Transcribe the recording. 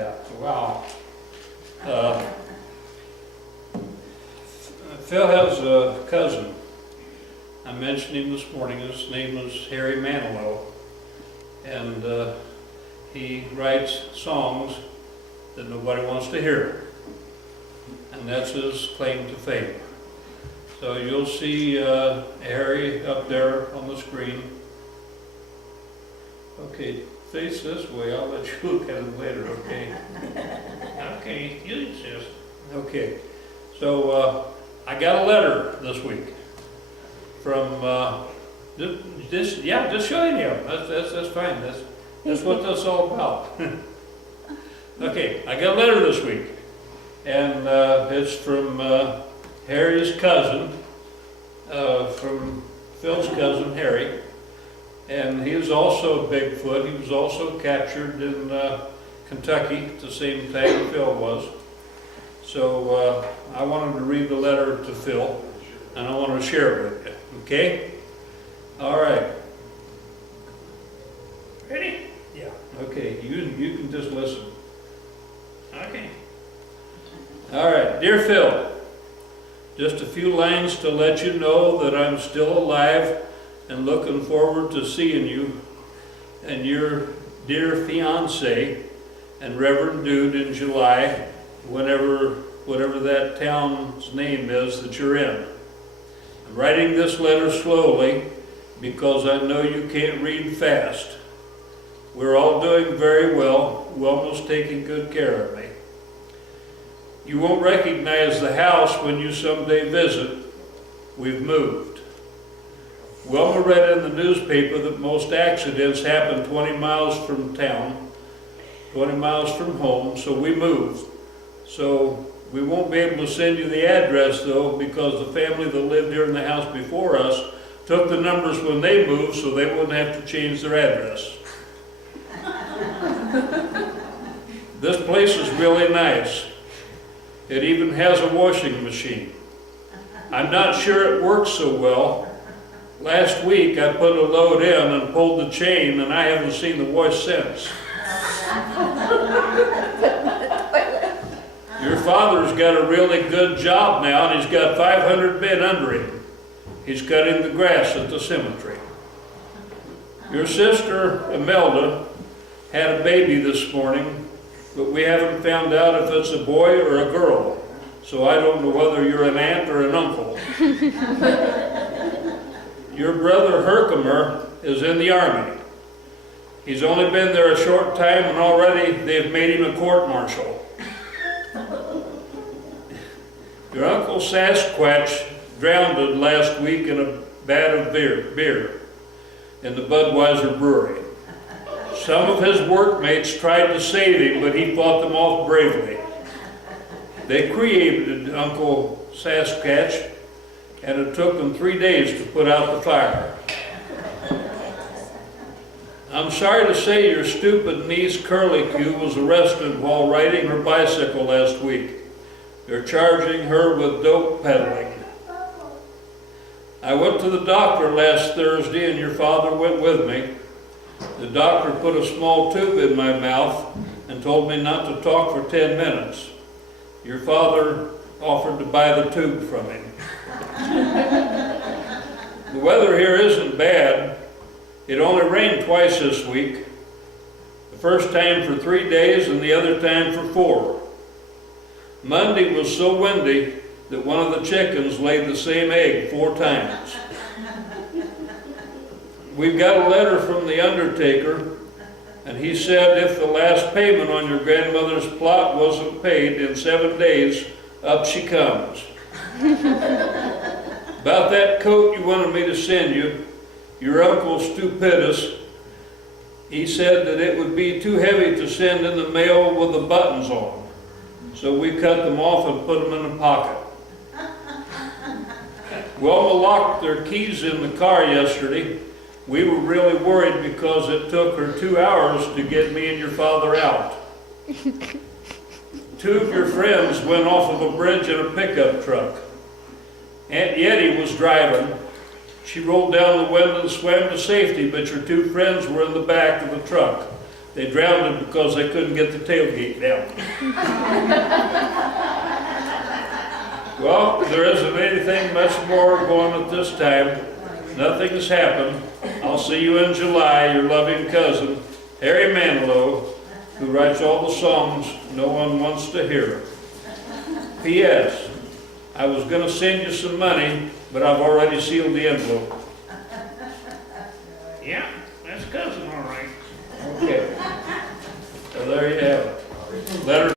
Yeah, wow. Phil has a cousin. I mentioned him this morning. His name is Hairy Manalow. And he writes songs that nobody wants to hear. And that's his claim to fame. So you'll see Harry up there on the screen. Okay, face this way. I'll let you look at it later, okay? Okay, you insist. Okay, so I got a letter this week from just showing you. That's fine. That's what that's all about. Okay, I got a letter this week, and it's from Harry's cousin, from Phil's cousin Harry, and he was also Bigfoot. He was also captured in Kentucky at the same time Phil was. So I wanted to read the letter to Phil, and I want to share it with you. Okay? All right. Ready? Yeah. Okay. You can just listen. Okay. All right. Dear Phil, just a few lines to let you know that I'm still alive and looking forward to seeing you and your dear fiance and Reverend Dude in July, whatever that town's name is that you're in. I'm writing this letter slowly because I know you can't read fast. We're all doing very well. Wilma's taking good care of me. You won't recognize the house when you someday visit. We've moved. Wilma read in the newspaper that most accidents happen 20 miles from town, 20 miles from home, so we moved. So we won't be able to send you the address though, because the family that lived here in the house before us took the numbers when they moved so they wouldn't have to change their address. This place is really nice. It even has a washing machine. I'm not sure it works so well. Last week I put a load in and pulled the chain and I haven't seen the wash since. Your father's got a really good job now and he's got 500 men under him. He's cutting the grass at the cemetery. Your sister, Imelda, had a baby this morning, but we haven't found out if it's a boy or a girl, so I don't know whether you're an aunt or an uncle. Your brother Herkimer is in the Army. He's only been there a short time and already they've made him a court-martial. Your Uncle Sasquatch drowned last week in a vat of beer in the Budweiser brewery. Some of his workmates tried to save him, but he fought them off bravely. They created Uncle Sasquatch, and it took them 3 days to put out the fire. I'm sorry to say your stupid niece Curlicue was arrested while riding her bicycle last week. They're charging her with dope peddling. I went to the doctor last Thursday and your father went with me. The doctor put a small tube in my mouth and told me not to talk for 10 minutes. Your father offered to buy the tube from him. The weather here isn't bad. It only rained twice this week. The first time for 3 days and the other time for 4. Monday was so windy that one of the chickens laid the same egg 4 times. We've got a letter from the undertaker, and he said if the last payment on your grandmother's plot wasn't paid in 7 days, up she comes. About that coat you wanted me to send you, your Uncle Stupidus, he said that it would be too heavy to send in the mail with the buttons on. So we cut them off and put them in a pocket. Wilma locked their keys in the car yesterday. We were really worried because it took her 2 hours to get me and your father out. 2 of your friends went off of a bridge in a pickup truck. Aunt Yeti was driving. She rolled down the window and swam to safety, but your 2 friends were in the back of the truck. They drowned it because they couldn't get the tailgate down. Well, there isn't anything much more going at this time. Nothing has happened. I'll see you in July, your loving cousin, Hairy Manalow, who writes all the songs no one wants to hear. P.S. I was going to send you some money, but I've already sealed the envelope. Yeah, that's cousin, all right. Okay. So there you have it. Letter